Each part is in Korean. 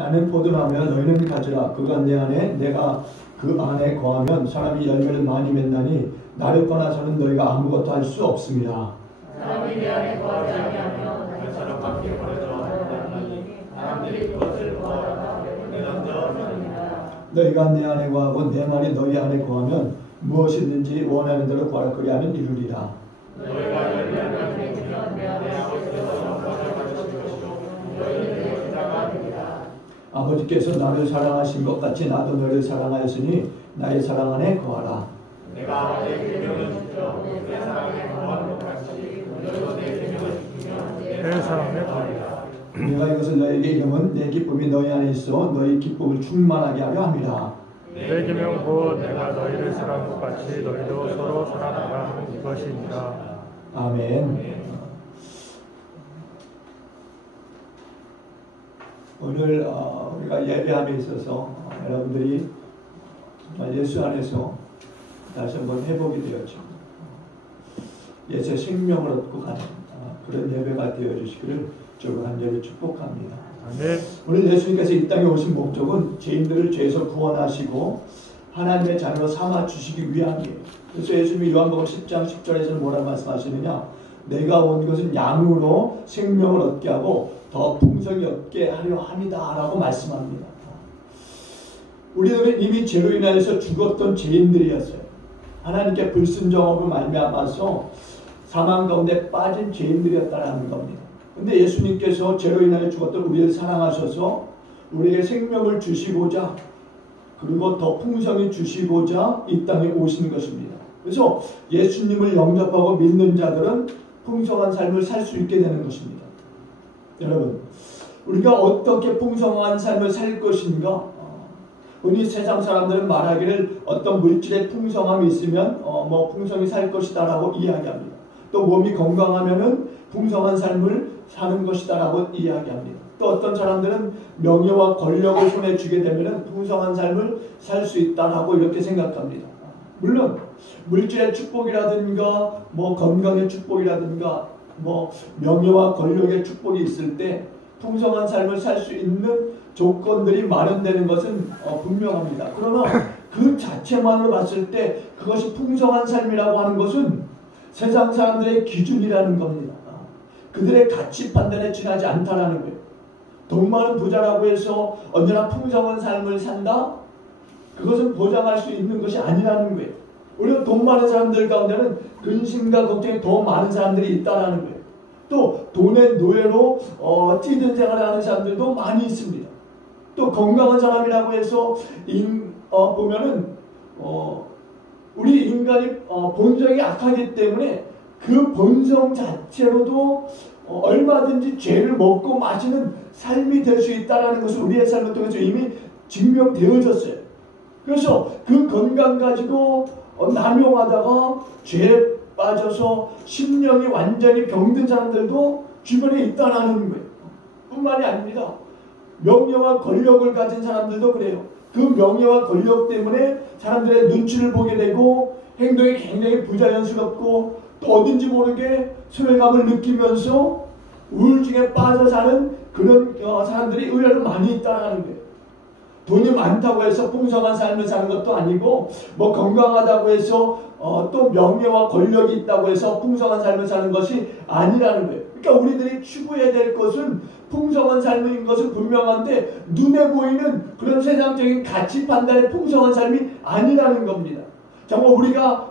나는 포도나무야 너희는 가지라. 그가 내 안에 내가 그 안에 거하면 사람이 열매를 많이 맺나니 나를 떠나서는 너희가 아무것도 할 수 없습니다. 사람이 내 안에 거하지 아니하면 별처럼 밖에 버려져 사람들이 그것을 구하다가 내던져. 너희가 내 안에 거하고 내 말이 너희 안에 거하면 무엇이든지 원하는 대로 구하라. 그리하면 이루리라. 너희가 열매를 맺으면 내 안에 아버지께서 영광을 받으실 것이요 너희는 내 제자가 되리라. 아버지께서 나를 사랑하신 것 같이 나도 너희를 사랑하였으니 나의 사랑 안에 거하라. 내가 아버지의 계명을 지켜 내 사랑에 거하는 것 같이 너희도 내 계명을 지키면 내 사랑에 거하리라. 내가 이것을 너희에게 이름은 내 기쁨이 너희 안에 있어 너희 기쁨을 충만하게 하려 함이라. 내 계명 곧 내가 너희를 사랑한 것 같이 너희도 서로 사랑하라 하는 이것이니라. 아멘. 오늘 우리가 예배함에 있어서 여러분들이 정말 예수 안에서 다시 한번 회복이 되었죠. 예수의 생명을 얻고 가는 그런 예배가 되어주시기를 저를 간절히 축복합니다. 아멘. 오늘 예수님께서 이 땅에 오신 목적은 죄인들을 죄에서 구원하시고 하나님의 자녀로 삼아주시기 위함이에요. 그래서 예수님이 요한복음 10장 10절에서는 뭐라고 말씀하시느냐, 내가 온 것은 양으로 생명을 얻게 하고 더 풍성히 얻게 하려 함이다 라고 말씀합니다. 우리들은 이미 죄로 인하여서 죽었던 죄인들이었어요. 하나님께 불순종하고 말미암아서 사망 가운데 빠진 죄인들이었다라는 겁니다. 근데 예수님께서 죄로 인하여 죽었던 우리를 사랑하셔서 우리에게 생명을 주시고자 그리고 더 풍성히 주시고자 이 땅에 오신 것입니다. 그래서 예수님을 영접하고 믿는 자들은 풍성한 삶을 살 수 있게 되는 것입니다. 여러분, 우리가 어떻게 풍성한 삶을 살 것인가? 흔히 세상 사람들은 말하기를 어떤 물질의 풍성함이 있으면 풍성히 살 것이다 라고 이야기합니다. 또 몸이 건강하면은 풍성한 삶을 사는 것이다 라고 이야기합니다. 또 어떤 사람들은 명예와 권력을 손에 쥐게 되면은 풍성한 삶을 살 수 있다 라고 이렇게 생각합니다. 물론 물질의 축복이라든가 건강의 축복이라든가 명예와 권력의 축복이 있을 때 풍성한 삶을 살 수 있는 조건들이 마련되는 것은 분명합니다. 그러나 그 자체만으로 봤을 때 그것이 풍성한 삶이라고 하는 것은 세상 사람들의 기준이라는 겁니다. 그들의 가치 판단에 지나지 않다라는 거예요. 돈 많은 부자라고 해서 언제나 풍성한 삶을 산다? 그것은 보장할 수 있는 것이 아니라는 거예요. 오히려 돈 많은 사람들 가운데는 근심과 걱정이 더 많은 사람들이 있다라는 거예요. 또 돈의 노예로 찌든 생활을 하는 사람들도 많이 있습니다. 또 건강한 사람이라고 해서 보면은 우리 인간이 본성이 악하기 때문에 그 본성 자체로도 얼마든지 죄를 먹고 마시는 삶이 될 수 있다는 것을 우리의 삶을 통해서 이미 증명되어졌어요. 그래서 그 건강 가지고 남용하다가 죄에 빠져서 심령이 완전히 병든 사람들도 주변에 있다는 거예요. 뿐만이 아닙니다. 명예와 권력을 가진 사람들도 그래요. 그 명예와 권력 때문에 사람들의 눈치를 보게 되고 행동이 굉장히 부자연스럽고 또 어딘지 모르게 소외감을 느끼면서 우울증에 빠져 사는 그런 사람들이 의외로 많이 있다는 거예요. 돈이 많다고 해서 풍성한 삶을 사는 것도 아니고 건강하다고 해서 또 명예와 권력이 있다고 해서 풍성한 삶을 사는 것이 아니라는 거예요. 그러니까 우리들이 추구해야 될 것은 풍성한 삶인 것은 분명한데 눈에 보이는 그런 세상적인 가치 판단의 풍성한 삶이 아니라는 겁니다. 정말 우리가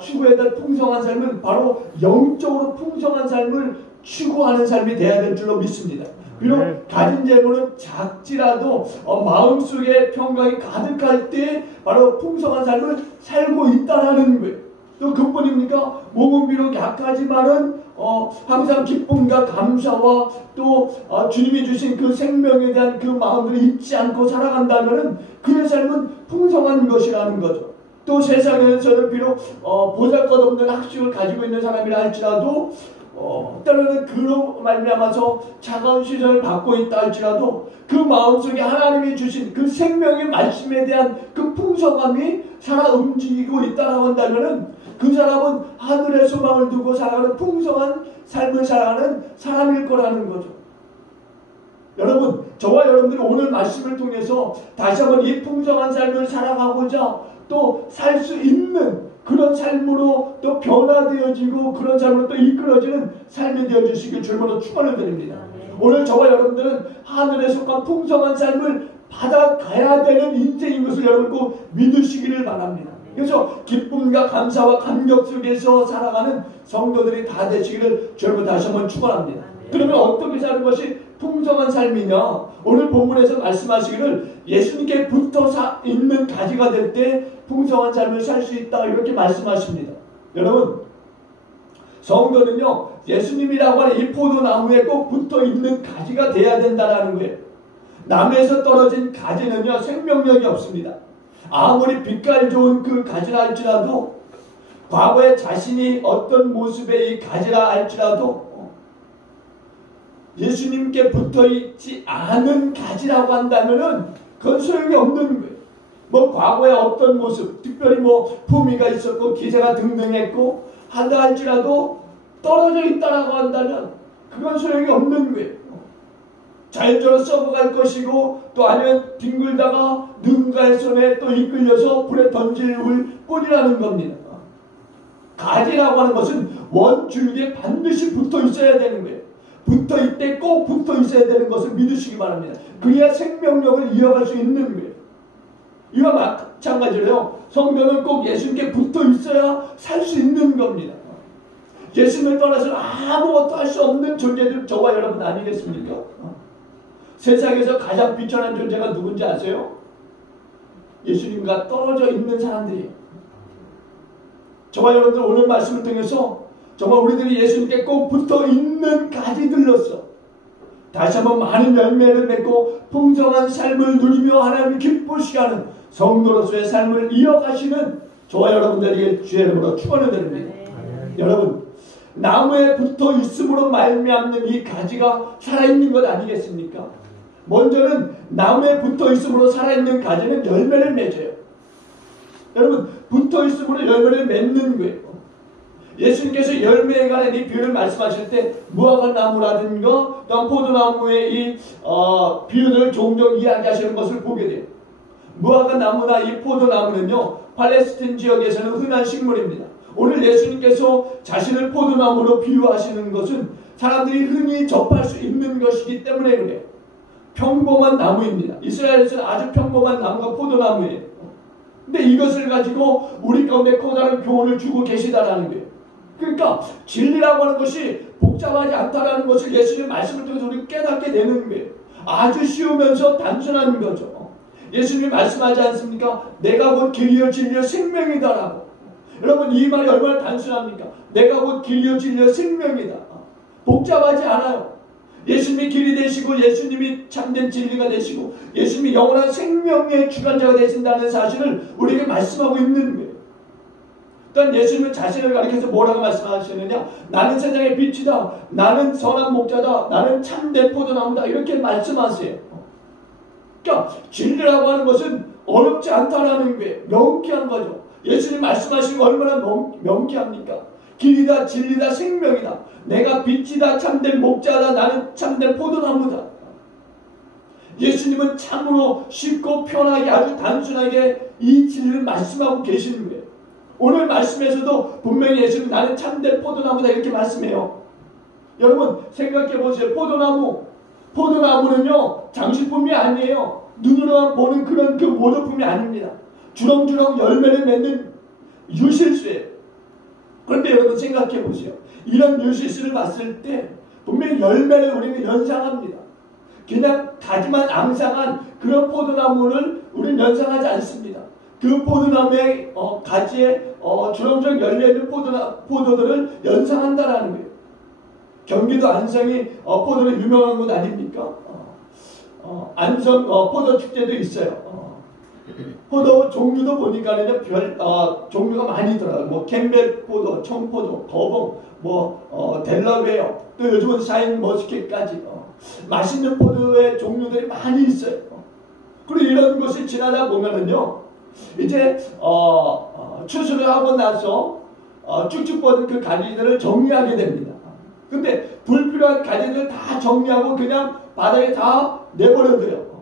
추구해야 될 풍성한 삶은 바로 영적으로 풍성한 삶을 추구하는 삶이 돼야 될 줄로 믿습니다. 비록 가진 재물은 작지라도 마음속에 평강이 가득할 때 바로 풍성한 삶을 살고 있다는 거예요. 또 그뿐입니까? 몸은 비록 약하지만은 항상 기쁨과 감사와 또 주님이 주신 그 생명에 대한 그 마음을 잊지 않고 살아간다면은 그의 삶은 풍성한 것이라는 거죠. 또 세상에서는 비록 보잘것없는 학식을 가지고 있는 사람이라 할지라도 때로는 그로 말미암아서 차가운 시선을 받고 있다 할지라도 그 마음속에 하나님이 주신 그 생명의 말씀에 대한 그 풍성함이 살아 움직이고 있다고 한다면은 그 사람은 하늘의 소망을 두고 살아가는 풍성한 삶을 살아가는 사람일 거라는 거죠. 여러분, 저와 여러분들이 오늘 말씀을 통해서 다시 한번 이 풍성한 삶을 살아가고자 또 살 수 있는 그런 삶으로 또 변화되어지고 그런 삶으로 또 이끌어지는 삶이 되어주시길 주님으로 축원을 드립니다. 오늘 저와 여러분들은 하늘에 속한 풍성한 삶을 받아가야 되는 인생인 것을 여러분 꼭 믿으시기를 바랍니다. 그래서 기쁨과 감사와 감격 속에서 살아가는 성도들이 다 되시기를 주님으로 다시 한번 축원합니다. 그러면 어떻게 사는 것이 풍성한 삶이냐? 오늘 본문에서 말씀하시기를 예수님께 붙어 있는 가지가 될 때 풍성한 삶을 살 수 있다 이렇게 말씀하십니다. 여러분, 성도는요 예수님이라고 하는 이 포도나무에 꼭 붙어 있는 가지가 돼야 된다는 거예요. 나무에서 떨어진 가지는요 생명력이 없습니다. 아무리 빛깔 좋은 그 가지라 할지라도, 과거에 자신이 어떤 모습의 이 가지라 할지라도 예수님께 붙어있지 않은 가지라고 한다면은 그건 소용이 없는 거예요. 뭐 과거에 어떤 모습, 특별히 뭐 품위가 있었고 기세가 등등했고 한다 할지라도 떨어져 있다라고 한다면 그건 소용이 없는 거예요. 자연적으로 썩어갈 것이고 또 아니면 뒹굴다가 누군가의 손에 또 이끌려서 불에 던질 뿐이라는 겁니다. 가지라고 하는 것은 원줄기에 반드시 붙어 있어야 되는 거예요. 붙어 있대 꼭 붙어 있어야 되는 것을 믿으시기 바랍니다. 그래야 생명력을 이어갈 수 있는 거예요. 이와 마찬가지로요. 성도는 꼭 예수님께 붙어 있어야 살 수 있는 겁니다. 예수님을 떠나서 아무것도 할 수 없는 존재들 저와 여러분 아니겠습니까? 세상에서 가장 비천한 존재가 누군지 아세요? 예수님과 떨어져 있는 사람들이에요. 저와 여러분들 오늘 말씀을 통해서 정말 우리들이 예수님께 꼭 붙어 있는 가지들로서 다시 한번 많은 열매를 맺고 풍성한 삶을 누리며 하나님을 기쁘시게 하는 성도로서의 삶을 이어가시는 저와 여러분들에게 주의 이름으로 축원을 드립니다. 여러분, 나무에 붙어 있음으로 말미암는 이 가지가 살아있는 것 아니겠습니까? 먼저는 나무에 붙어 있음으로 살아있는 가지는 열매를 맺어요. 여러분, 붙어 있음으로 열매를 맺는 거예요. 예수님께서 열매에 관한 이 비유를 말씀하실 때 무화과 나무라든가 또 포도나무의 이 비유들을 종종 이야기하시는 것을 보게 돼요. 무화과 나무나 이 포도나무는요 팔레스틴 지역에서는 흔한 식물입니다. 오늘 예수님께서 자신을 포도나무로 비유하시는 것은 사람들이 흔히 접할 수 있는 것이기 때문에 그래요. 평범한 나무입니다. 이스라엘에서는 아주 평범한 나무가 포도나무예요. 근데 이것을 가지고 우리 가운데 커다란 교훈을 주고 계시다라는 거예요. 그러니까 진리라고 하는 것이 복잡하지 않다라는 것을 예수님의 말씀을 통해서 우리 깨닫게 되는 거예요. 아주 쉬우면서 단순한 거죠. 예수님이 말씀하지 않습니까? 내가 곧 길이요 진리요 생명이다라고. 여러분, 이 말이 얼마나 단순합니까? 내가 곧 길이요 진리요 생명이다. 복잡하지 않아요. 예수님이 길이 되시고 예수님이 참된 진리가 되시고 예수님이 영원한 생명의 주관자가 되신다는 사실을 우리에게 말씀하고 있는 거예요. 또한 예수님은 자신을 가리켜서 뭐라고 말씀하시느냐? 나는 세상의 빛이다. 나는 선한 목자다. 나는 참된 포도나무다. 이렇게 말씀하세요. 그러니까 진리라고 하는 것은 어렵지 않다라는 게 명쾌한 거죠. 예수님 말씀하신 거 얼마나 명쾌합니까? 길이다, 진리다, 생명이다. 내가 빛이다, 참된 목자다. 나는 참된 포도나무다. 예수님은 참으로 쉽고 편하게 아주 단순하게 이 진리를 말씀하고 계시는 거예요. 오늘 말씀에서도 분명히 예수님 나는 참된 포도나무다 이렇게 말씀해요. 여러분 생각해 보세요. 포도나무는요 장식품이 아니에요. 눈으로만 보는 그런 그 모조품이 아닙니다. 주렁주렁 열매를 맺는 유실수예요. 그런데 여러분 생각해 보세요. 이런 유실수를 봤을 때 분명히 열매를 우리는 연상합니다. 그냥 가지만 앙상한 그런 포도나무를 우리는 연상하지 않습니다. 그 포도나무의 가지에 주렁주렁 열려있는 포도들을 연상한다라는 거예요. 경기도 안성이 포도로 유명한 곳 아닙니까? 안성 포도축제도 있어요. 포도 종류도 보니까는 종류가 많이 있더라고요. 뭐 캠벨 포도, 청포도, 거봉, 델라웨어, 또 요즘은 샤인 머스켓까지 맛있는 포도의 종류들이 많이 있어요. 그리고 이런 것을 지나다 보면은요, 이제 추수를 하고 나서 쭉쭉 뻗은 그 가지들을 정리하게 됩니다. 근데 불필요한 가지들을 다 정리하고 그냥 바닥에 다 내버려둬요.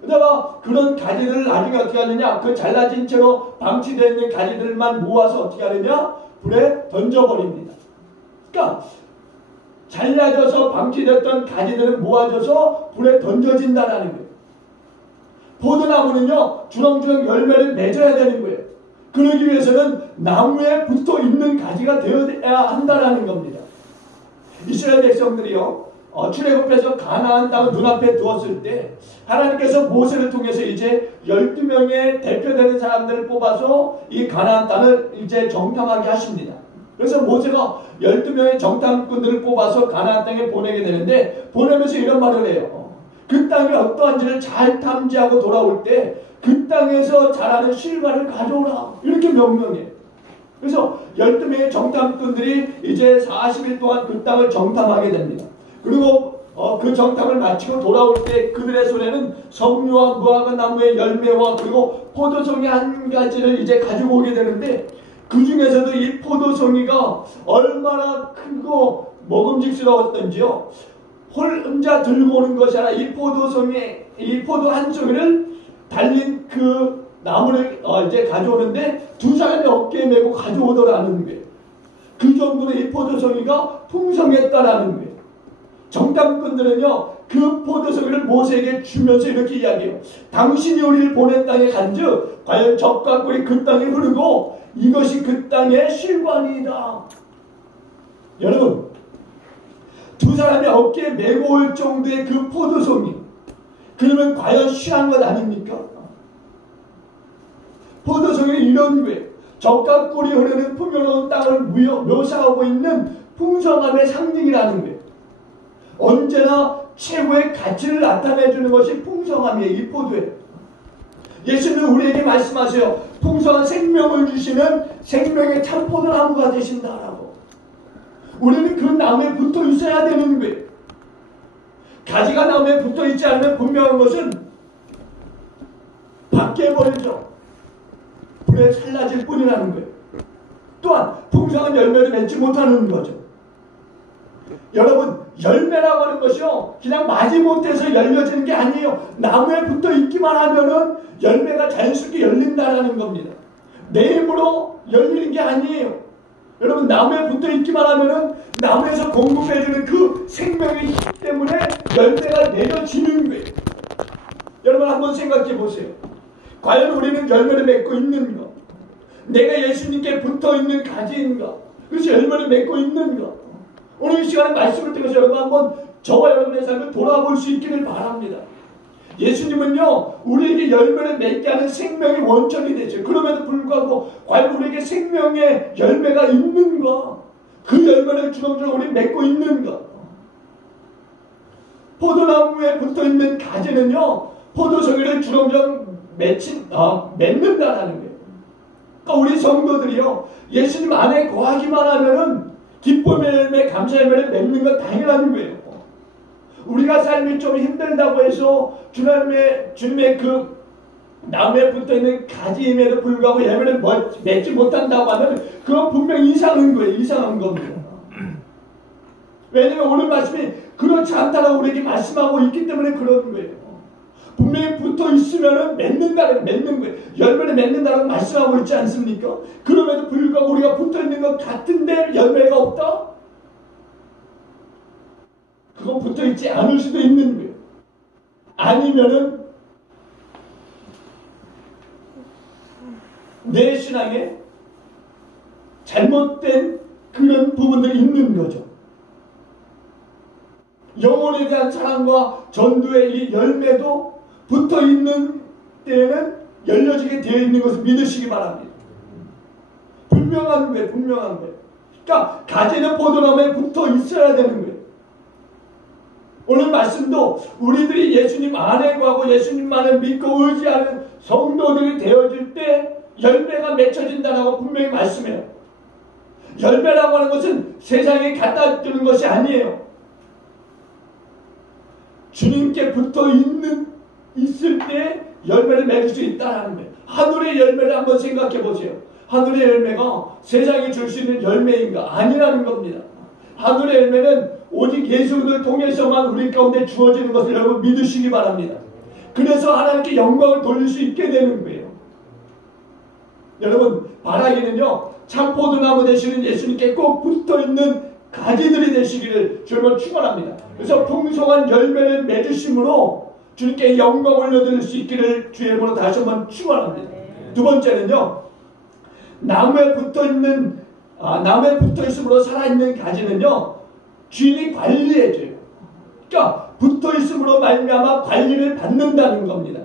그러다가 그런 가지들을 나중에 어떻게 하느냐, 그 잘라진 채로 방치되어 있는 가지들만 모아서 어떻게 하느냐, 불에 던져버립니다. 그러니까 잘라져서 방치됐던 가지들은 모아져서 불에 던져진다는 거예요. 포도나무는요, 주렁주렁 열매를 맺어야 되는 거예요. 그러기 위해서는 나무에 붙어 있는 가지가 되어야 한다는 겁니다. 이스라엘 백성들이요, 출애굽해서 가나안 땅을 눈앞에 두었을 때 하나님께서 모세를 통해서 이제 12명의 대표되는 사람들을 뽑아서 이 가나안 땅을 이제 정탐하게 하십니다. 그래서 모세가 12명의 정탐꾼들을 뽑아서 가나안 땅에 보내게 되는데, 보내면서 이런 말을 해요. 그 땅이 어떠한지를 잘 탐지하고 돌아올 때 그 땅에서 자라는 실과를 가져오라, 이렇게 명령해요. 그래서 12명의 정탐꾼들이 이제 40일 동안 그 땅을 정탐하게 됩니다. 그리고 그 정탐을 마치고 돌아올 때 그들의 손에는 석류와 무화과 나무의 열매와 그리고 포도송이 한 가지를 이제 가지고 오게 되는데, 그 중에서도 이 포도송이가 얼마나 크고 먹음직스러웠던지요, 혼자 들고 오는 것이 아니라 이 포도 한 송이를 달린 그 나무를 이제 가져오는데 두 사람이 어깨에 메고 가져오더라는 거예요. 그 정도로 이 포도송이가 풍성했다라는 거예요. 정탐꾼들은요, 그 포도송이를 모세에게 주면서 이렇게 이야기해요. 당신이 우리를 보낸 땅에 간즉 과연 젖과 꿀이 그 땅에 흐르고 이것이 그 땅의 실관이다. 여러분, 두 사람이 어깨에 메고 올 정도의 그 포도송이, 그러면 과연 쉬한 것 아닙니까? 포도송이 이런 거예요. 젖과 꿀이 흐르는 풍요로운 땅을 묘사하고 있는 풍성함의 상징이라는 거예요. 언제나 최고의 가치를 나타내주는 것이 풍성함이에요. 이 포도에. 예수님은 우리에게 말씀하세요. 풍성한 생명을 주시는 생명의 참 포도나무가 되신다라고. 우리는 그 나무에 붙어 있어야 되는 거예요. 가지가 나무에 붙어 있지 않으면 분명한 것은 밖에 버리죠. 불에 살라질 뿐이라는 거예요. 또한 풍성한 열매를 맺지 못하는 거죠. 여러분, 열매라고 하는 것이요, 그냥 마지못해서 열려지는 게 아니에요. 나무에 붙어 있기만 하면은 열매가 자연스럽게 열린다는 겁니다. 내 힘으로 열리는 게 아니에요. 여러분, 나무에 붙어 있기만 하면은 나무에서 공급해주는 그 생명의 힘 때문에 열매가 내려지는 거예요. 여러분, 한번 생각해 보세요. 과연 우리는 열매를 맺고 있는가? 내가 예수님께 붙어 있는 가지인가? 그래서 열매를 맺고 있는가? 오늘 이 시간에 말씀을 통해서 여러분 한번 저와 여러분의 삶을 돌아볼 수 있기를 바랍니다. 예수님은요, 우리에게 열매를 맺게 하는 생명의 원천이 되죠. 그럼에도 불구하고 과연 우리에게 생명의 열매가 있는가? 그 열매를 주렁주렁 우리 맺고 있는가? 포도나무에 붙어있는 가지는요, 포도송이를 주렁주렁 맺는다라는 거예요. 그러니까 우리 성도들이요, 예수님 안에 거하기만 하면은 기쁨의 열매, 감사의 열매를 맺는 건 당연한 거예요. 우리가 삶이 좀 힘들다고 해서 주님의 그 나무에 붙어있는 가지임에도 불구하고 열매를 맺지 못한다고 하면 그건 분명히 이상한 거예요. 이상한 겁니다. 왜냐하면 오늘 말씀이 그렇지 않다라고 우리에게 말씀하고 있기 때문에 그런 거예요. 분명히 붙어 있으면 맺는 거예요. 열매를 맺는다라고 말씀하고 있지 않습니까? 그럼에도 불구하고 우리가 붙어 있는 것 같은데 열매가 없다? 그건 붙어 있지 않을 수도 있는 거예요. 아니면은 내 신앙에 잘못된 그런 부분들이 있는 거죠. 영혼에 대한 사랑과 전도의 이 열매도 붙어 있는 때에는 열려지게 되어 있는 것을 믿으시기 바랍니다. 분명한 거예요. 분명한 거예요. 그러니까 가지는 포도나무에 붙어 있어야 되는 거예요. 오늘 말씀도 우리들이 예수님 안에 거하고 예수님만을 믿고 의지하는 성도들이 되어질 때 열매가 맺혀진다라고 분명히 말씀해요. 열매라고 하는 것은 세상에 갖다 주는 것이 아니에요. 주님께 붙어 있을 때 열매를 맺을 수 있다는 거예요. 하늘의 열매를 한번 생각해 보세요. 하늘의 열매가 세상에 줄 수 있는 열매인가? 아니라는 겁니다. 하늘의 열매는 오직 예수를 통해서만 우리 가운데 주어지는 것을 여러분 믿으시기 바랍니다. 그래서 하나님께 영광을 돌릴 수 있게 되는 거예요. 여러분 바라기는요, 참 포도나무 되시는 예수님께 꼭 붙어있는 가지들이 되시기를 주님을 축원합니다. 그래서 풍성한 열매를 맺으심으로 주님께 영광을 얻을 수 있기를 주의 이름으로 다시 한번 축원합니다. 두 번째는요, 나무에 붙어있음으로 살아있는 가지는요, 주인이 관리해줘요. 그러니까 붙어있음으로 말미암아 관리를 받는다는 겁니다.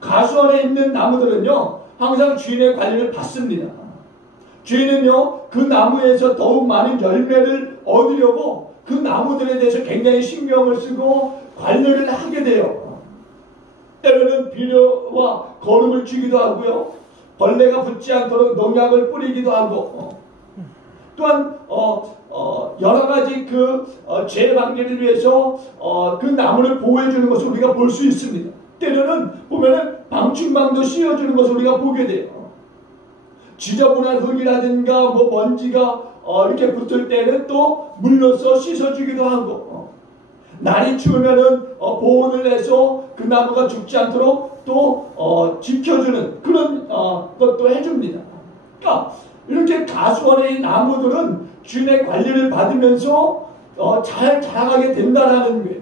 가수 안에 있는 나무들은요, 항상 주인의 관리를 받습니다. 주인은요, 그 나무에서 더욱 많은 열매를 얻으려고 그 나무들에 대해서 굉장히 신경을 쓰고 관리를 하게 돼요. 때로는 비료와 거름을 주기도 하고요, 벌레가 붙지 않도록 농약을 뿌리기도 하고, 또한 여러 가지 죄 방지를 위해서 그 나무를 보호해 주는 것을 우리가 볼 수 있습니다. 때로는 보면은 방충망도 씌워주는 것을 우리가 보게 돼요. 지저분한 흙이라든가 먼지가 이렇게 붙을 때는 또 물로써 씻어주기도 하고, 날이 추우면은 보온을 해서 그 나무가 죽지 않도록 또 지켜주는 그런 것도 해줍니다. 그러니까 이렇게 가수원의 나무들은 주인의 관리를 받으면서 잘 자라가게 된다는 거예요.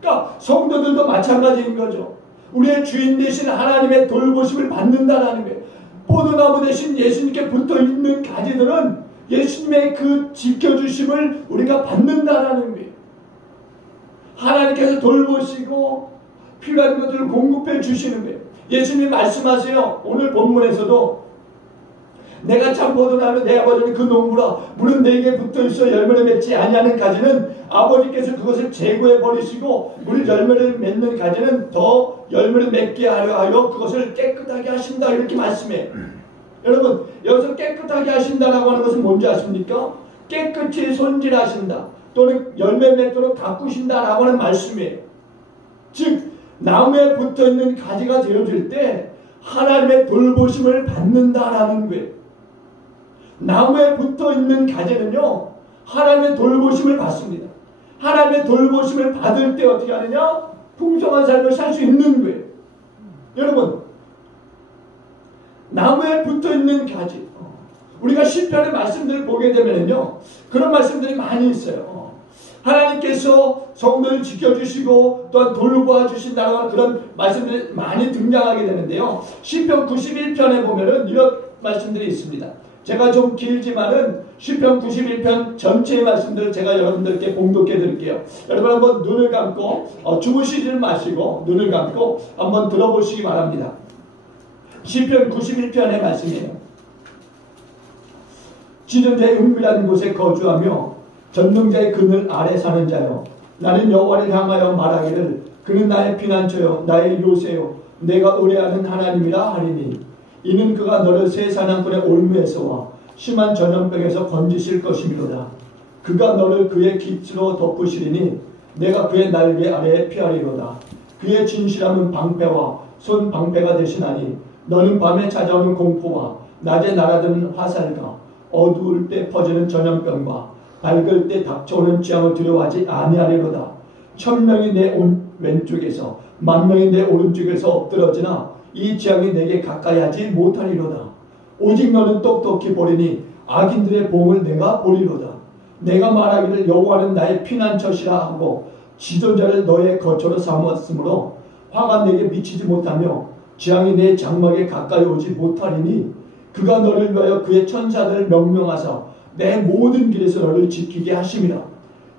그러니까 성도들도 마찬가지인 거죠. 우리의 주인 대신 하나님의 돌보심을 받는다는 거예요. 포도나무 대신 예수님께 붙어있는 가지들은 예수님의 그 지켜주심을 우리가 받는다는 거예요. 하나님께서 돌보시고 필요한 것들을 공급해 주시는 거예요. 예수님이 말씀하세요. 오늘 본문에서도 내가 참 포도나무 내 아버지는 그 농부라, 물은 내게 붙어있어 열매를 맺지 아니하는 가지는 아버지께서 그것을 제거해 버리시고 물 열매를 맺는 가지는 더 열매를 맺게 하려 하여 그것을 깨끗하게 하신다, 이렇게 말씀해요. 여러분, 여기서 깨끗하게 하신다라고 하는 것은 뭔지 아십니까? 깨끗이 손질하신다 또는 열매 맺도록 가꾸신다라고 하는 말씀이에요. 즉 나무에 붙어있는 가지가 되어질 때 하나님의 돌보심을 받는다라는 거예요. 나무에 붙어있는 가지는요, 하나님의 돌보심을 받습니다. 하나님의 돌보심을 받을 때 어떻게 하느냐? 풍성한 삶을 살 수 있는 거예요. 여러분, 나무에 붙어있는 가지, 우리가 시편의 말씀들을 보게 되면요, 그런 말씀들이 많이 있어요. 하나님께서 성도를 지켜주시고 또한 돌보아 주신다는 그런 말씀들이 많이 등장하게 되는데요, 시편 91편에 보면은 이런 말씀들이 있습니다. 제가 좀 길지만은 시편 91편 전체의 말씀들을 제가 여러분들께 봉독해 드릴게요. 여러분 한번 눈을 감고 주무시지 마시고 눈을 감고 한번 들어보시기 바랍니다. 시편 91편의 말씀이에요. 짖은 데 은밀한 곳에 거주하며 전능자의 그늘 아래 사는 자여, 나는 여호와를 향하여 말하기를 그는 나의 피난처요 나의 요새요 내가 의뢰하는 하나님이라 하리니, 이는 그가 너를 새 사냥꾼의 올무에서와 심한 전염병에서 건지실 것이미로다. 그가 너를 그의 깃으로 덮으시리니 내가 그의 날개 아래에 피하리로다. 그의 진실함은 방패와 손 방패가 되시나니 너는 밤에 찾아오는 공포와 낮에 날아드는 화살과 어두울 때 퍼지는 전염병과 밝을 때 닥쳐오는 재앙을 두려워하지 아니하리로다. 1000명이 내 왼쪽에서 10,000명이 내 오른쪽에서 엎드러지나 이 재앙이 내게 가까이 하지 못하리로다. 오직 너는 똑똑히 보리니 악인들의 봉을 내가 보리로다. 내가 말하기를 여호와는 나의 피난처시라 하고 지도자를 너의 거처로 삼았으므로 화가 내게 미치지 못하며 재앙이 내 장막에 가까이 오지 못하리니, 그가 너를 위하여 그의 천사들을 명령하사 내 모든 길에서 너를 지키게 하심이라.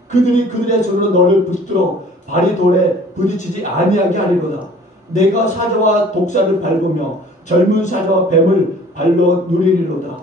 그들이 그들의 손으로 너를 붙들어 발이 돌에 부딪히지 아니하게 하리로다. 내가 사자와 독사를 밟으며 젊은 사자와 뱀을 발로 누리리로다.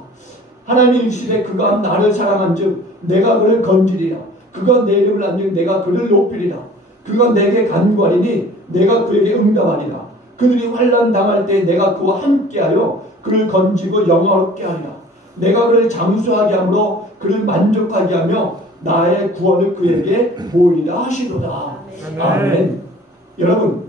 하나님 일시되 그가 나를 사랑한즉 내가 그를 건지리라. 그가 내 이름을 안즉 내가 그를 높이리라. 그가 내게 간구하리니 내가 그에게 응답하리라. 그들이 환난 당할 때 내가 그와 함께하여 그를 건지고 영화롭게 하리라. 내가 그를 장수하게 함으로 그를 만족하게 하며 나의 구원을 그에게 보이리라 하시도다. 아멘. 여러분,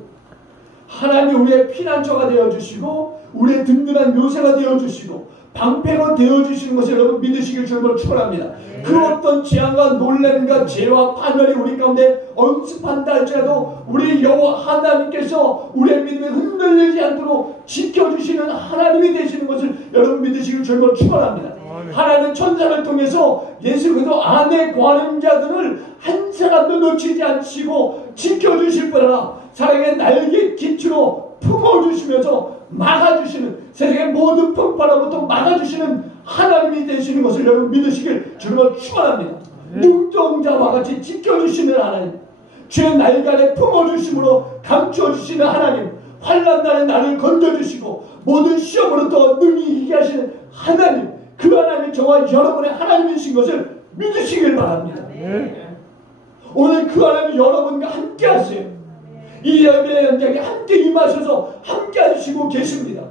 하나님이 우리의 피난처가 되어주시고 우리의 든든한 요새가 되어주시고 방패가 되어주시는 것을 여러분 믿으시길 주님으로 축원합니다. 그 어떤 재앙과 놀람과 죄와 파멸이 우리 가운데 엄습한다 할지라도 우리 여호와 하나님께서 우리의 믿음에 흔들리지 않도록 지켜주시는 하나님이 되시는 것을 여러분 믿으시길 주님으로 축원합니다. 하나님은 천사를 통해서 예수 그리스도 안에 거하는 자들을 한 사람도 놓치지 않으시고 지켜주실 뿐아니라 사랑의 날개 깃으로 품어주시면서 막아주시는, 세상의 모든 폭발로부터 막아주시는 하나님이 되시는 것을 여러분 믿으시길 주님을 축원합니다. 눈동자와 같이 지켜주시는 하나님, 주의 날간에 품어주심으로 감춰주시는 하나님, 환난 날에 나를 건져주시고 모든 시험으로부터 능히 이기게 하시는 하나님, 그 하나님이 저와 여러분의 하나님이신 것을 믿으시길 바랍니다. 오늘 그 하나님 여러분과 함께 하세요. 이 예배 현장에 함께 임하셔서 함께 해주시고 계십니다.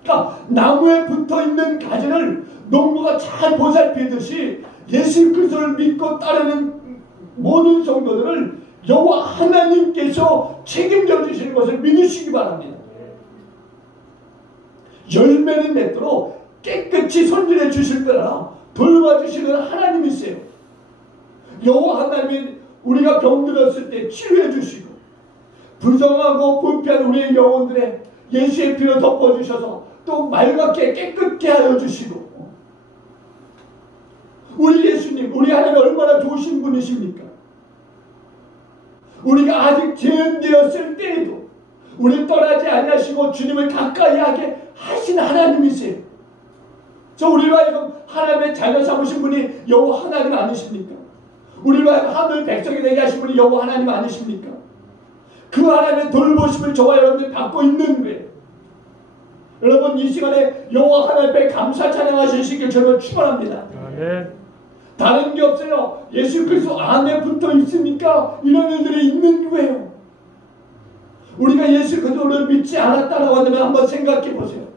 그러니까 나무에 붙어있는 가지를 농부가 잘 보살피듯이 예수 그리스도를 믿고 따르는 모든 성도들을 여호와 하나님께서 책임져 주시는 것을 믿으시기 바랍니다. 열매는 맺도록 깨끗이 손질해 주실 때라 돌봐주시는 하나님이세요. 여호와 하나님이 우리가 병들었을 때 치유해 주시고 불성하고 부패한 우리의 영혼들의 예수의 피로 덮어주셔서 또 맑게 깨끗게 하여 주시고, 우리 예수님, 우리 하나님 얼마나 좋으신 분이십니까? 우리가 아직 죄인되었을 때에도 우리 떠나지 아니하시고 주님을 가까이 하게 하신 하나님이세요. 저 우리로 하여금 하나님의 자녀 삼으신 분이 여호와 하나님 아니십니까? 우리로 하여금 하늘 백성이 되게 하신 분이 여호와 하나님 아니십니까? 그 하나님의 돌보심을 저와 여러분들이 받고 있는 거예요. 여러분 이 시간에 여호와 하나님 앞에 감사 찬양하시길 저는 축원합니다. 다른 게 없어요. 예수 그리스도 안에 붙어 있으니까 이런 일들이 있는 거예요. 우리가 예수 그리스도를 믿지 않았다라고 한다면 한번 생각해 보세요.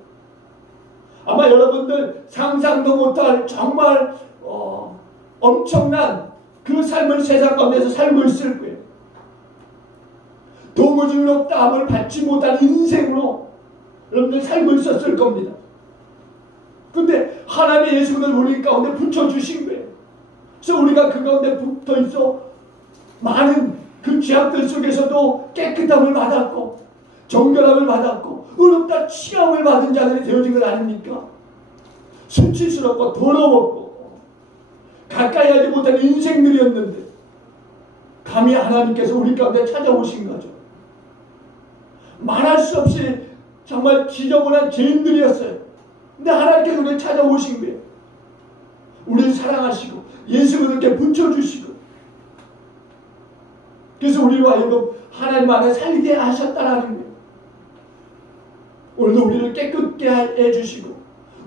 아마 여러분들 상상도 못할 정말 엄청난 그 삶을 세상 가운데서 살고 있을 거예요. 도무지롭다함을 받지 못한 인생으로 여러분들 살고 있었을 겁니다. 근데 하나님의 예수 그리스도를 우리 가운데 붙여주신 거예요. 그래서 우리가 그 가운데 붙어 있어 많은 그 죄악들 속에서도 깨끗함을 받았고 정결함을 받았고 의롭다 취함을 받은 자들이 되어진 것 아닙니까? 수치스럽고 더러웠고 가까이 하지 못한 인생들이었는데 감히 하나님께서 우리 가운데 찾아오신 거죠. 말할 수 없이 정말 지저분한 죄인들이었어요. 근데 하나님께서 우리를 찾아오신 거예요. 우리를 사랑하시고 예수 그리스도께 붙여주시고, 그래서 우리로 하여금 하나님 안에 살게 하셨다라는 거예요. 오늘도 우리를 깨끗게 해주시고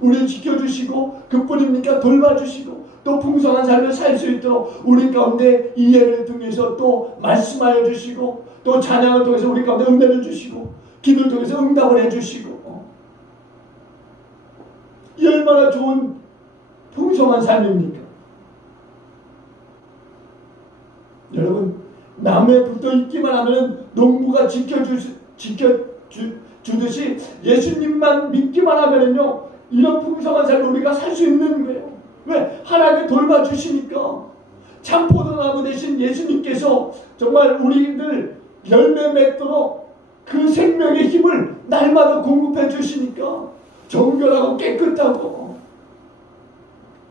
우리를 지켜주시고 그뿐입니까? 돌봐주시고 또 풍성한 삶을 살 수 있도록 우리 가운데 이 예배를 통해서 또 말씀하여 주시고 또 찬양을 통해서 우리 가운데 은혜를 주시고 기도를 통해서 응답을 해주시고, 이 얼마나 좋은 풍성한 삶입니까? 여러분 나무에 붙어 있기만 하면 농부가 지켜주듯이 예수님만 믿기만 하면은요 이런 풍성한 삶을 우리가 살 수 있는 거예요. 왜? 하나님이 돌봐주시니까. 참 포도나무 대신 예수님께서 정말 우리들 열매 맺도록 그 생명의 힘을 날마다 공급해 주시니까 정결하고 깨끗하고,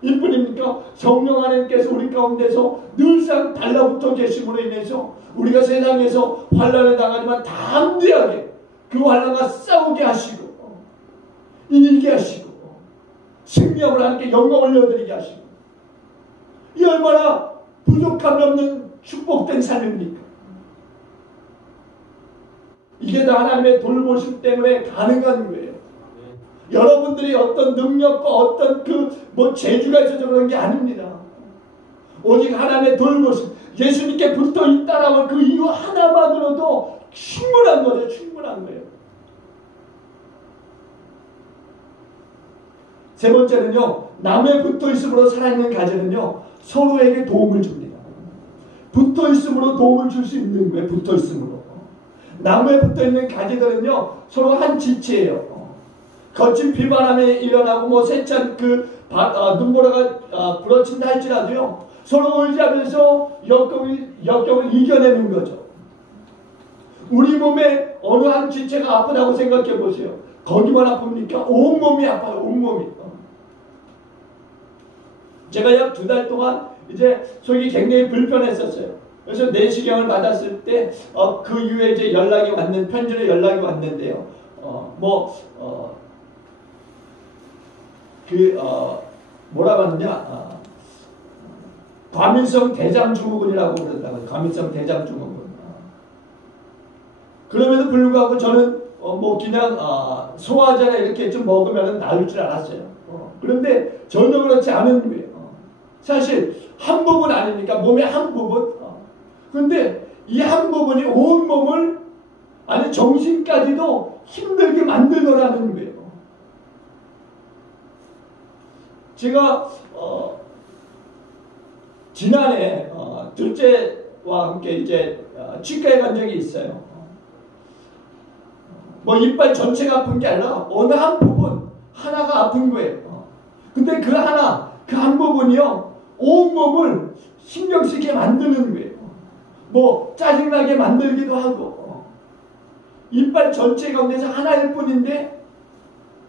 이뿐입니까? 성령 하나님께서 우리 가운데서 늘상 달라붙어 계심으로 인해서 우리가 세상에서 환난을 당하지만 담대하게 그 환난과 싸우게 하시고 이기게 하시고 승리함을 함께 영광 올려드리게 하시고, 이 얼마나 부족함이 없는 축복된 삶입니까? 이게 다 하나님의 돌보심 때문에 가능한 거예요. 여러분들이 어떤 능력과 어떤 재주가 있어서 그런 게 아닙니다. 오직 하나님의 돌보심, 예수님께 붙어 있다라는 그 이유 하나만으로도 충분한 거죠. 충분한 거예요. 세 번째는요, 나무에 붙어 있음으로 살아있는 가지는요 서로에게 도움을 줍니다. 붙어 있음으로 도움을 줄 수 있는 거예요. 붙어 있음으로. 나무에 붙어 있는 가지들은요 서로 한 지체예요. 거친 비바람이 일어나고 뭐 세찬 눈보라가 불어친다 할지라도요, 서로 의지하면서 역경을 이겨내는 거죠. 우리 몸에 어느 한 지체가 아프다고 생각해 보세요. 거기만 아픕니까? 온몸이 아파요. 온몸이. 제가 약 2달 동안 이제 속이 굉장히 불편했었어요. 그래서 내시경을 받았을 때 그 이후에 이제 편지로 연락이 왔는데요. 뭐라고 하느냐, 과민성 대장증후군이라고 그런다고요. 과민성 대장증후군. 그럼에도 불구하고 저는 그냥 소화제나 이렇게 좀 먹으면 나을 줄 알았어요. 그런데 전혀 그렇지 않은 거예요. 사실 한 부분 아닙니까? 몸의 한 부분. 그런데 이 한 부분이 온 몸을, 아니 정신까지도 힘들게 만들더라는 거예요. 제가 지난해 둘째와 함께 이제 치과에 간 적이 있어요. 이빨 전체가 아픈 게 아니라 어느 한 부분 하나가 아픈 거예요. 근데 그 한 부분이요, 온 몸을 신경 쓰게 만드는 거예요. 짜증나게 만들기도 하고, 이빨 전체 가운데서 하나일 뿐인데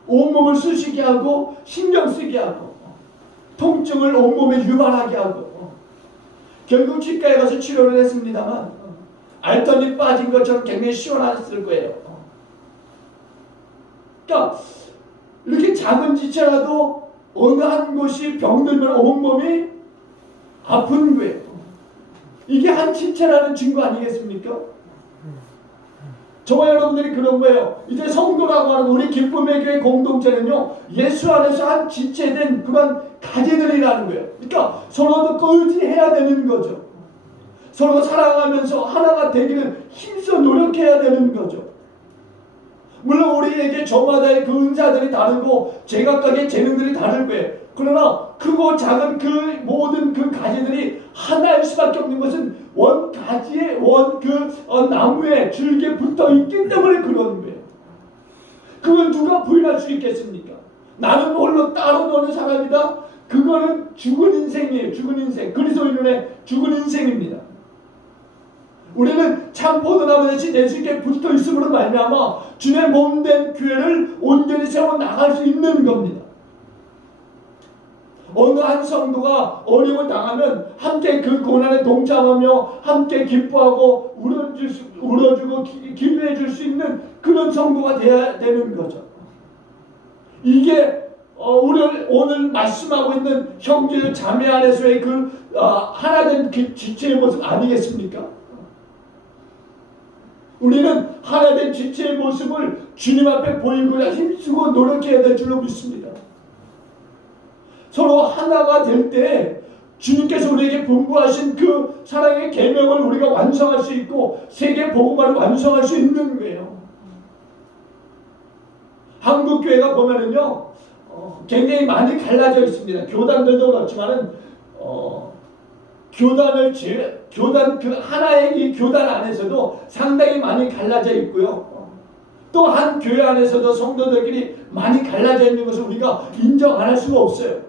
온몸을 쑤시게 하고 신경 쓰게 하고 통증을 온몸에 유발하게 하고, 결국 치과에 가서 치료를 했습니다만 알턴이 빠진 것처럼 굉장히 시원했을 거예요. 그러니까 이렇게 작은 지체라도 어느 한 곳이 병들면 온몸이 아픈 거예요. 이게 한 지체라는 증거 아니겠습니까? 저와 여러분들이 그런 거예요. 이제 성도라고 하는 우리 기쁨의 교회 공동체는요, 예수 안에서 한 지체된 그런 가지들이라는 거예요. 그러니까 서로도 의지해야 되는 거죠. 서로 사랑하면서 하나가 되기를 힘써 노력해야 되는 거죠. 물론 우리에게 저마다의 그 은사들이 다르고 제각각의 재능들이 다를 거예요. 그러나 크고 작은 그 모든 그 가지들이 하나일 수밖에 없는 것은 원 가지에 나무에 줄기에 붙어 있기 때문에 그런 거예요. 그걸 누가 부인할 수 있겠습니까? 나는 홀로 따로 노는 사람이다. 그거는 죽은 인생이에요. 죽은 인생. 그리스도인의 죽은 인생입니다. 우리는 참 포도나무 대신 예수께 붙어 있음으로 말미암아 주의 몸된 교회를 온전히 세워 나갈 수 있는 겁니다. 어느 한 성도가 어려움을 당하면 함께 그 고난에 동참하며 함께 기뻐하고 울어주고 기도해 줄 수 있는 그런 성도가 되어야 되는 거죠. 이게 오늘 말씀하고 있는 형제 자매 안에서의 하나된 지체의 모습 아니겠습니까? 우리는 하나된 지체의 모습을 주님 앞에 보이고자 힘쓰고 노력해야 될 줄로 믿습니다. 서로 하나가 될 때 주님께서 우리에게 분부하신 그 사랑의 계명을 우리가 완성할 수 있고 세계 복음화를 완성할 수 있는 거예요. 한국 교회가 보면은요, 굉장히 많이 갈라져 있습니다. 교단들도 그렇지만은 교단 그 하나의 이 교단 안에서도 상당히 많이 갈라져 있고요. 또 한 교회 안에서도 성도들끼리 많이 갈라져 있는 것을 우리가 인정 안 할 수가 없어요.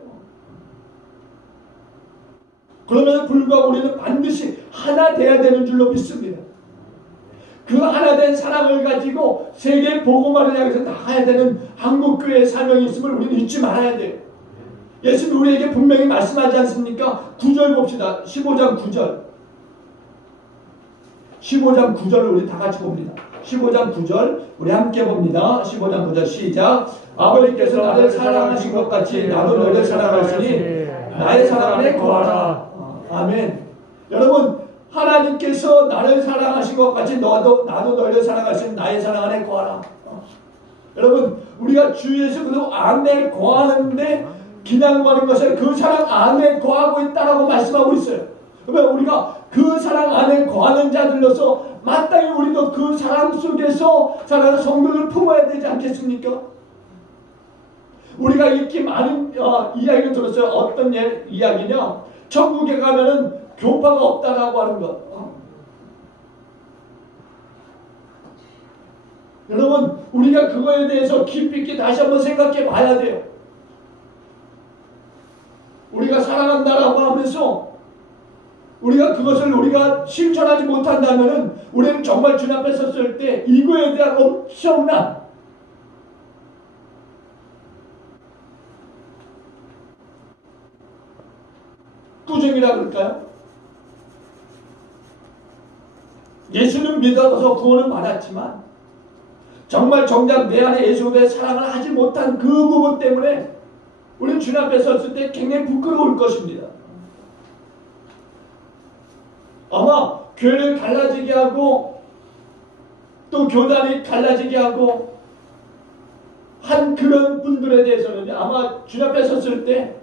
그럼에도 불구하고 우리는 반드시 하나 돼야 되는 줄로 믿습니다. 그 하나 된 사랑을 가지고 세계 복음화를 향해서 나가야 되는 한국교회의 사명이 있음을 우리는 잊지 말아야 돼요. 예수님이 우리에게 분명히 말씀하지 않습니까? 9절 봅시다. 15장 9절. 15장 9절을 우리 다 같이 봅니다. 15장 9절 우리 함께 봅니다. 15장 9절 시작. 아버지께서 나를 사랑하신 것 같이 나도 너를 사랑하시니 나의 사랑 안에 거하라. 아멘. 여러분, 하나님께서 나를 사랑하신 것 같이 나도 너를 사랑하시니 나의 사랑 안에 거하라. 여러분, 우리가 주 예수 그리스도 안에 거하는데 기냥하는 것은 그 사랑 안에 거하고 있다라고 말씀하고 있어요. 그러면 우리가 그 사랑 안에 거하는 자들로서 마땅히 우리도 그 사랑 속에서 살아가는 성도를 품어야 되지 않겠습니까? 우리가 익히 많은 이야기를 들었어요. 어떤 이야기냐? 천국에 가면은 교파가 없다라고 하는 것. 여러분, 우리가 그거에 대해서 깊이 있게 다시 한번 생각해 봐야 돼요. 우리가 사랑한다라고 하면서 우리가 그것을 우리가 실천하지 못한다면 우리는 정말 주님 앞에 섰을 때 이거에 대한 엄청난 꾸중이라 그럴까요? 예수는 믿어서 구원은 받았지만 정말 정작 내 안에 예수의 사랑을 하지 못한 그 부분 때문에 우리는 주님 앞에 섰을 때 굉장히 부끄러울 것입니다. 아마 교회를 갈라지게 하고 또 교단이 갈라지게 하고 한 그런 분들에 대해서는 아마 주님 앞에 섰을 때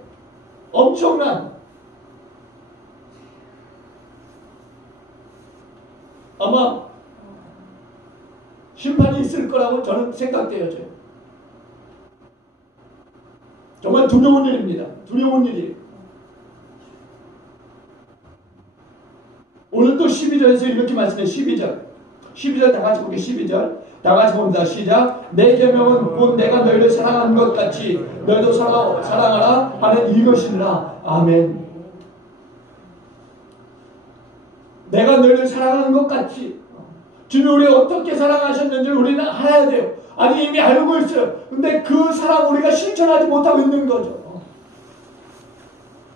엄청난 아마 심판이 있을 거라고 저는 생각되어져요. 정말 두려운 일입니다. 두려운 일이에요. 오늘 또 12절에서 이렇게 말씀해요. 12절 다 같이 보게. 12절 다 같이 봅니다. 시작. 내 계명은 곧 내가 너희를 사랑한 것 같이 너희도 사랑하라 하는 이것이니라. 아멘. 내가 너희를 사랑하는 것 같이 주님 우리 어떻게 사랑하셨는지 우리는 알아야 돼요. 아니 이미 알고 있어요. 근데 그 사랑 우리가 실천하지 못하고 있는 거죠.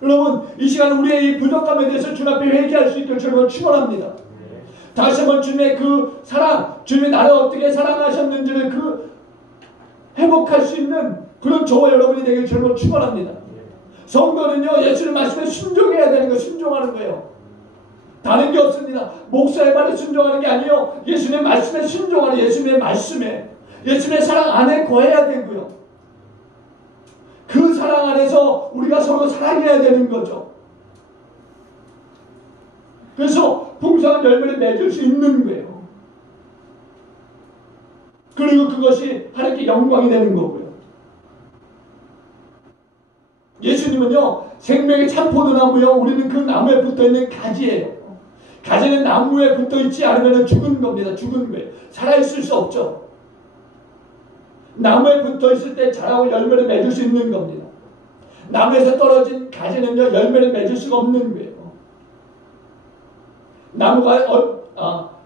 여러분 이 시간 우리의 이 부족함에 대해서 주님 앞에 회개할 수 있도록 저는 축원합니다. 다시 한번 주님의 그 사랑, 주님이 나를 어떻게 사랑하셨는지를 그 회복할 수 있는 그런 저와 여러분이 되길 저는 축원합니다. 성도는요 예수님 말씀에 순종해야 되는 거, 순종하는 거예요. 다른 게 없습니다. 목사의 말에 순종하는 게 아니요. 예수님의 말씀에 순종하는, 예수님의 말씀에, 예수님의 사랑 안에 거해야 되고요. 그 사랑 안에서 우리가 서로 사랑해야 되는 거죠. 그래서 풍성한 열매를 맺을 수 있는 거예요. 그리고 그것이 하나님께 영광이 되는 거고요. 예수님은요 생명의 참 포도나무요, 우리는 그 나무에 붙어있는 가지예요. 가지는 나무에 붙어있지 않으면 죽은 겁니다. 죽은 거예요. 살아있을 수 없죠. 나무에 붙어있을 때 자라고 열매를 맺을 수 있는 겁니다. 나무에서 떨어진 가지는요 열매를 맺을 수가 없는 거예요.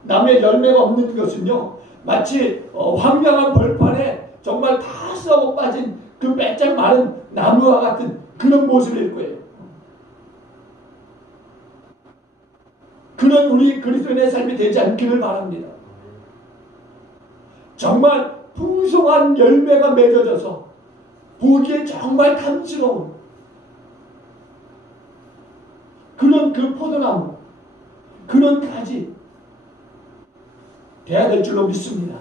나무에 열매가 없는 것은요 마치 황량한 벌판에 정말 다 썩어 빠진 그 빼짝 마른 나무와 같은 그런 모습일 거예요. 그런 우리 그리스도인의 삶이 되지 않기를 바랍니다. 정말 풍성한 열매가 맺어져서 보기에 정말 탐스러운 그런 그 포도나무, 그런 가지 돼야 될 줄로 믿습니다.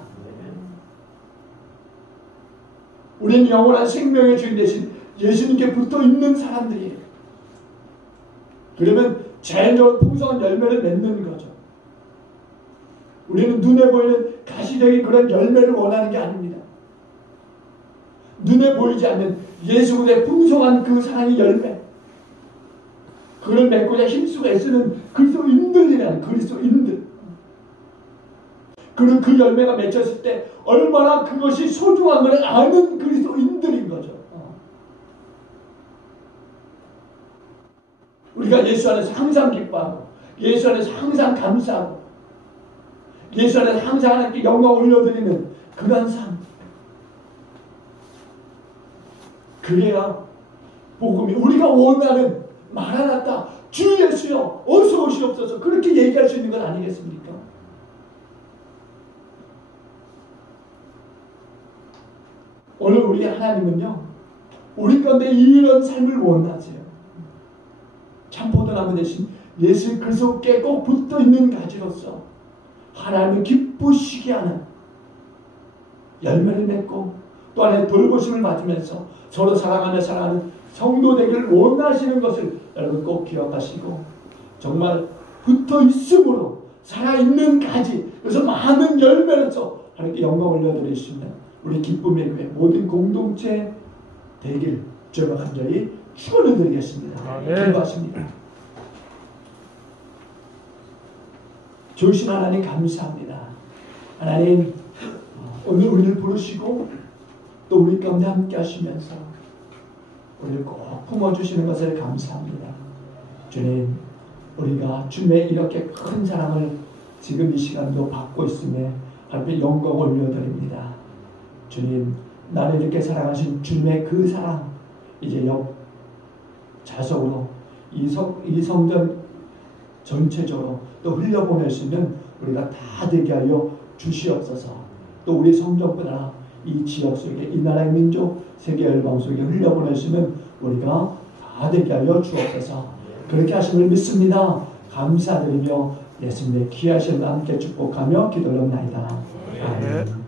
우리는 영원한 생명의 주인 되신 예수님께 붙어 있는 사람들이에요. 그러면 자연적으로 풍성한 열매를 맺는 거죠. 우리는 눈에 보이는 가시적인 그런 열매를 원하는 게 아닙니다. 눈에 보이지 않는 예수의 풍성한 그 사랑의 열매, 그걸 맺고자 힘쓰고 애쓰는 그리스도인들이라는 그리스도인들. 그리고 그 열매가 맺혔을 때 얼마나 그것이 소중한 것을 아는 그리스도인들인 거죠. 우리가 예수 안에서 항상 기뻐하고 예수 안에서 항상 감사하고 예수 안에서 항상 하나님께 영광 올려드리는 그런 삶. 그래야 복음이 우리가 원하는 마라나타 주 예수여 어서 오시옵소서 그렇게 얘기할 수 있는 건 아니겠습니까? 오늘 우리 하나님은요 우리 가운데 이런 삶을 원하세요. 참 포도나무 대신 예수 그리스도께 꼭 붙어있는 가지로서 하나님을 기쁘시게 하는 열매를 맺고 또 안에 돌보심을 받으면서 서로 사랑하며 사랑하는 성도 되기를 원하시는 것을 여러분 꼭 기억하시고 정말 붙어있음으로 살아있는 가지, 그래서 많은 열매로서 하나님께 영광 올려드릴 수 있는 우리 기쁨의 교회 모든 공동체 되길 주여 간절히 축원을 드리겠습니다. 기도하십니다. 좋으신 하나님 감사합니다. 하나님 오늘 우리를 부르시고 또 우리 가운데 함께 하시면서 우리를 꼭 품어주시는 것을 감사합니다. 주님, 우리가 주님의 이렇게 큰 사랑을 지금 이 시간도 받고 있음에 하나님께 영광을 올려드립니다. 주님, 나를 이렇게 사랑하신 주님의 그 사랑 이제 자석으로 이 성전 전체적으로 또 흘려보낼 수 있는 우리가 다 되게 하여 주시옵소서. 또 우리 성전보다 이 지역 속에 이 나라의 민족 세계 열방 속에 흘려보낼 수 있는 우리가 다 되게 하여 주옵소서. 그렇게 하심을 믿습니다. 감사드리며 예수님의 귀하신 함께 축복하며 기도합나이다. 아멘.